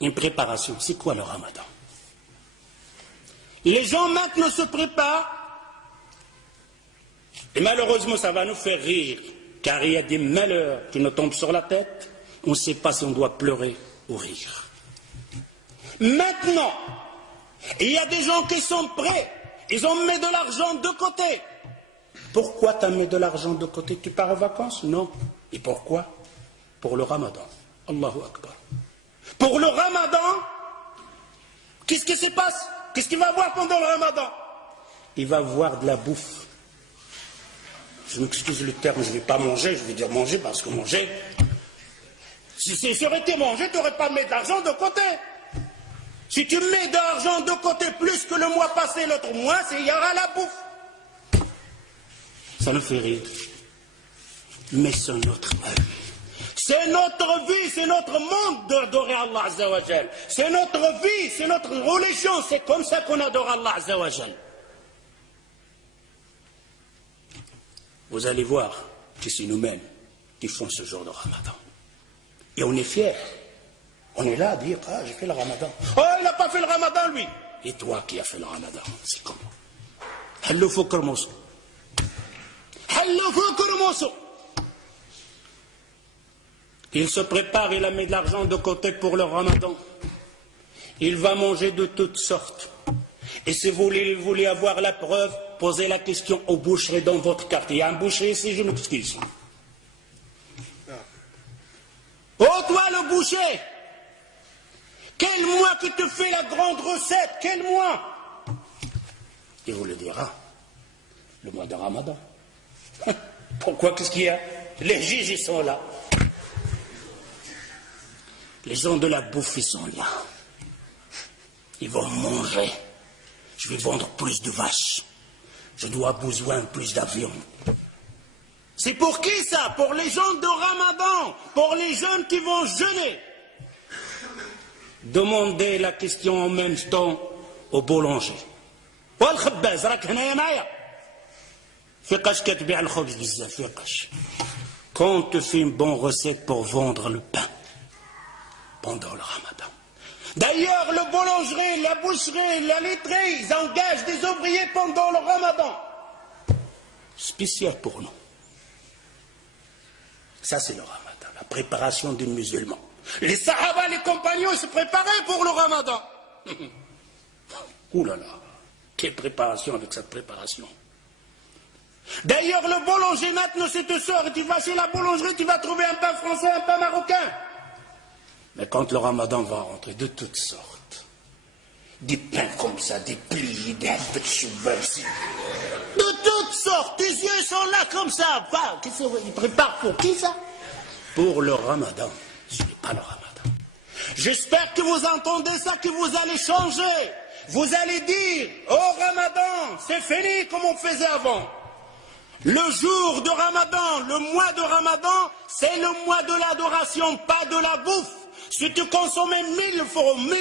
Une préparation, c'est quoi le ramadan? Les gens maintenant se préparent, et malheureusement ça va nous faire rire, car il y a des malheurs qui nous tombent sur la tête, on ne sait pas si on doit pleurer ou rire. Maintenant, il y a des gens qui sont prêts, ils ont mis de l'argent de côté. Pourquoi tu as mis de l'argent de côté? Tu pars en vacances? Non. Et pourquoi? Pour le ramadan. Allahu Akbar. Pour le ramadan, qu'est-ce qui se passe? Qu'est-ce qu'il va voir pendant le ramadan? Il va voir de la bouffe. Je m'excuse le terme, je ne vais pas manger, je vais dire manger parce que manger, si ça aurait été manger, tu n'aurais pas mis de l'argent de côté. Si tu mets de l'argent de côté plus que le mois passé, l'autre mois, il y aura la bouffe. Ça nous fait rire. Mais c'est notre vie. C'est notre vie, c'est notre monde d'adorer Allah Azza wa Jal. C'est notre vie, c'est notre religion. C'est comme ça qu'on adore Allah Azza wa Jal. Vous allez voir que c'est nous-mêmes qui font ce jour de Ramadan. Et on est fiers. On est là à dire, ah, j'ai fait le Ramadan. Oh, il n'a pas fait le Ramadan, lui. Et toi qui as fait le Ramadan, c'est comment? Hallo fukr mousso. Hallo fukr mousso. Il se prépare, il a mis de l'argent de côté pour le Ramadan. Il va manger de toutes sortes. Et si vous voulez avoir la preuve, posez la question aux boucheries dans votre quartier. Il y a un boucher ici, je m'excuse. Oh, toi le boucher, quel mois que tu fais la grande recette? Quel mois? Il vous le dira. Le mois de Ramadan. Pourquoi? Qu'est-ce qu'il y a? Les juges, ils sont là. Les gens de la bouffe, ils sont là. Ils vont manger. Je vais vendre plus de vaches. Je dois besoin plus d'avions. C'est pour qui ça? Pour les gens de Ramadan. Pour les jeunes qui vont jeûner. Demandez la question en même temps au boulanger. والخباز راك هنايا معايا فيقاش كتبيع الخبز بزاف فيقاش. Quand tu fais une bonne recette pour vendre le pain pendant le Ramadan. D'ailleurs, le boulangerie, la boucherie, la laiterie, ils engagent des ouvriers pendant le Ramadan. Spécial pour nous. Ça, c'est le Ramadan, la préparation des musulmans. Les Sahaba, les compagnons, ils se préparaient pour le Ramadan. Ouh là là, quelle préparation avec cette préparation. D'ailleurs, le boulanger, maintenant, si tu sors et tu vas chez la boulangerie, tu vas trouver un pain français, un pain marocain. Mais quand le Ramadan va rentrer, de toutes sortes, des pains comme ça, des plis, des cheval, de toutes sortes, tes yeux sont là comme ça. Ils préparent pour qui ça? Pour le Ramadan. Ce n'est pas le Ramadan. J'espère que vous entendez ça, que vous allez changer. Vous allez dire, oh Ramadan, c'est fini comme on faisait avant. Le jour de Ramadan, le mois de Ramadan, c'est le mois de l'adoration, pas de la bouffe. Si tu consommais 1000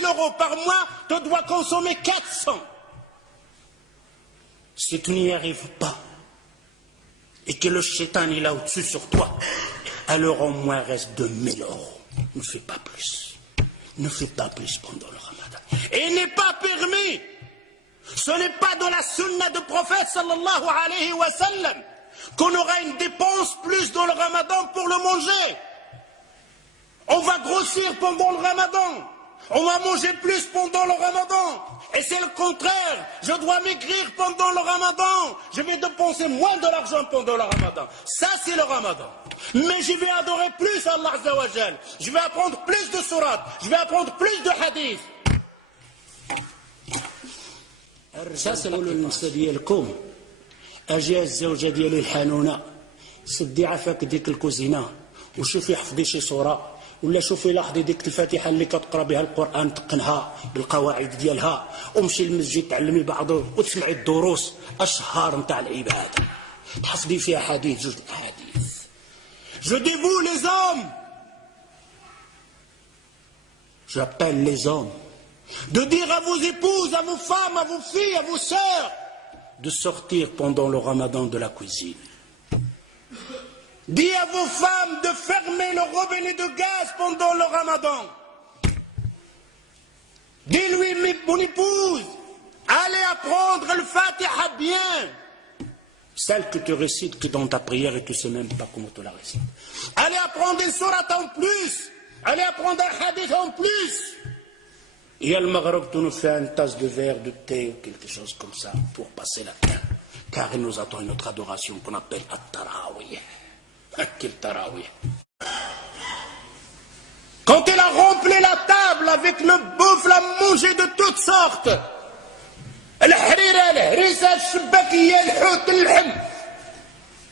euros par mois, tu dois consommer 400. Si tu n'y arrives pas, et que le shaitan est là au-dessus sur toi, alors au moins reste 2000 euros. Ne fais pas plus. Ne fais pas plus pendant le Ramadan. Et il n'est pas permis. Ce n'est pas dans la sunna du prophète sallallahu alayhi wa sallam qu'on aura une dépense plus dans le Ramadan pour le manger. On va grossir pendant le Ramadan. On va manger plus pendant le Ramadan. Et c'est le contraire. Je dois maigrir pendant le Ramadan. Je vais dépenser moins de l'argent pendant le Ramadan. Ça, c'est le Ramadan. Mais je vais adorer plus Allah Azza wa Jal. Je vais apprendre plus de sourates. Je vais apprendre plus de hadiths. Ça, c'est النساء ديالكم. أجي الزوجة ديالي الحنونة. سدي عافاك ديك الكوزينة. وشوفي حفظي شي صورة. ولا شوفي لاحظي ديك الفاتحه اللي كتقرا بها القران تقنها بالقواعد ديالها ومشي للمسجد تعلمي بعضه وتسمعي الدروس اشهار نتاع العباده تحفظي فيها حديث جوج احاديث. Je dis vous les hommes, j'appelle les hommes, de dire à vos épouses, à vos femmes, à vos filles, à vos sœurs, de sortir pendant le Ramadan de la cuisine. Dis à vos femmes de fermer le robinet de gaz pendant le Ramadan. mon épouse, allez apprendre le Fatiha bien. Celle que tu récites que dans ta prière et tu ne sais même pas comment tu la récites. Allez apprendre une sourate en plus. Allez apprendre un hadith en plus. Et à Maghreb, tu nous fais une tasse de verre de thé ou quelque chose comme ça pour passer la fin. Car il nous attend une autre adoration qu'on appelle At-Tarawih. Quel Tarawih. Quand il a rempli la table avec le bouffe, la manger de toutes sortes.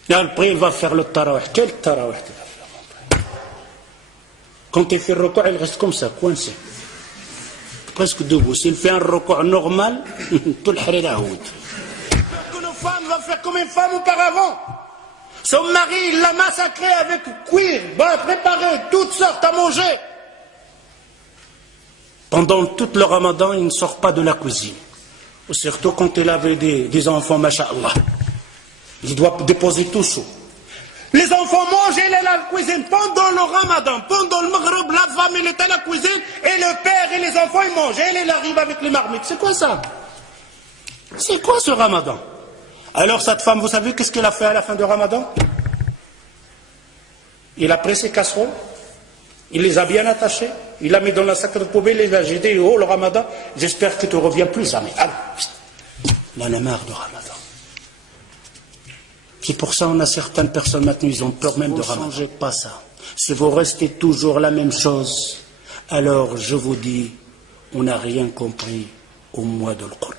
Après, il va faire le tarawih. Quel tarawih tu vas faire? Quand il fait le recours, il reste comme ça, coincé. Presque debout. S'il fait un recours normal, tout le harira houd. Une femme va faire comme une femme auparavant. Son mari, il l'a massacré avec cuir, va préparer toutes sortes à manger. Pendant tout le ramadan, il ne sort pas de la cuisine. Surtout quand il avait des enfants, masha'Allah. Il doit déposer tout chaud. Les enfants mangent, il est à la cuisine. Pendant le ramadan, pendant le maghreb, la femme, elle est à la cuisine, et le père et les enfants, ils mangent. Et il arrive avec les marmites. C'est quoi ça? C'est quoi ce ramadan? Alors cette femme, vous savez qu'est-ce qu'elle a fait à la fin du ramadan? Il a pris ses casseroles, il les a bien attachées, il l'a mis dans la sac de poubelle, il a dit, oh le ramadan, j'espère que tu ne reviens plus jamais. Alors, il en a marre du ramadan. C'est pour ça qu'on a certaines personnes maintenant, ils ont peur même de ramadan. Ne changez pas ça. Si vous restez toujours la même chose, alors je vous dis, on n'a rien compris au mois de l'Coran.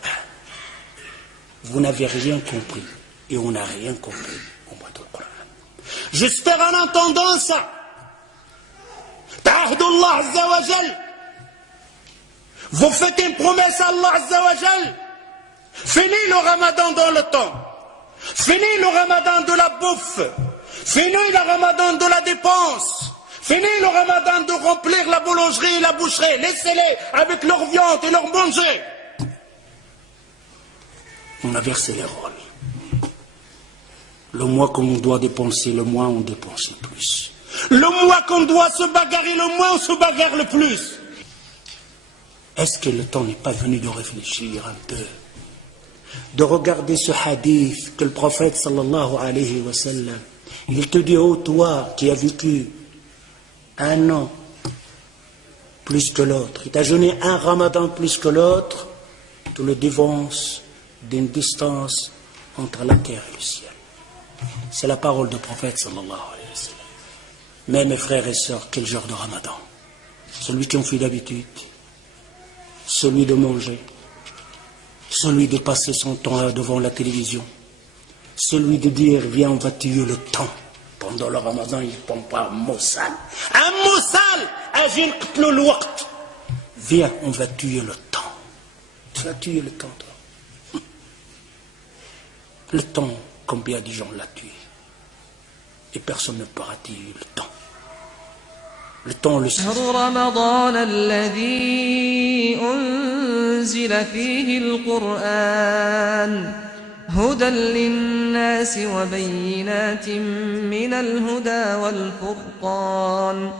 Vous n'avez rien compris et on n'a rien compris au mois de l'Coran. J'espère en entendant ça. Ta'ahdullah Azza wa Jal. Vous faites une promesse à Allah Azza wa Jal. Finis le ramadan dans le temps. Finis le ramadan de la bouffe. Finis le ramadan de la dépense. Finis le ramadan de remplir la boulangerie et la boucherie. Laissez-les avec leur viande et leur manger. On a versé les rôles. Le mois qu'on doit dépenser, le mois on dépense le plus. Le mois qu'on doit se bagarrer, le mois on se bagarre le plus. Est-ce que le temps n'est pas venu de réfléchir un peu, de regarder ce hadith que le prophète sallallahu alayhi wa sallam, il te dit, oh toi qui as vécu un an plus que l'autre, il t'a jeûné un ramadan plus que l'autre, tu le dévances d'une distance entre la terre et le ciel. C'est la parole du prophète sallallahu alayhi wa sallam. Mais mes frères et sœurs, quel genre de ramadan? Celui qui en fait d'habitude, celui de manger, celui de passer son temps devant la télévision, celui de dire viens on va tuer le temps. Pendant le ramadan il ne pompe pas un mot sale. Un mot sale, agir le waqt. Viens on va tuer le temps. Tu vas tuer le temps toi. Le temps, combien de gens l'ont tué? Et personne ne pourra tuer le temps. Le temps le sait. رمضان الذي أنزل فيه القرآن هدى للناس وبينات من الهدى والفرقان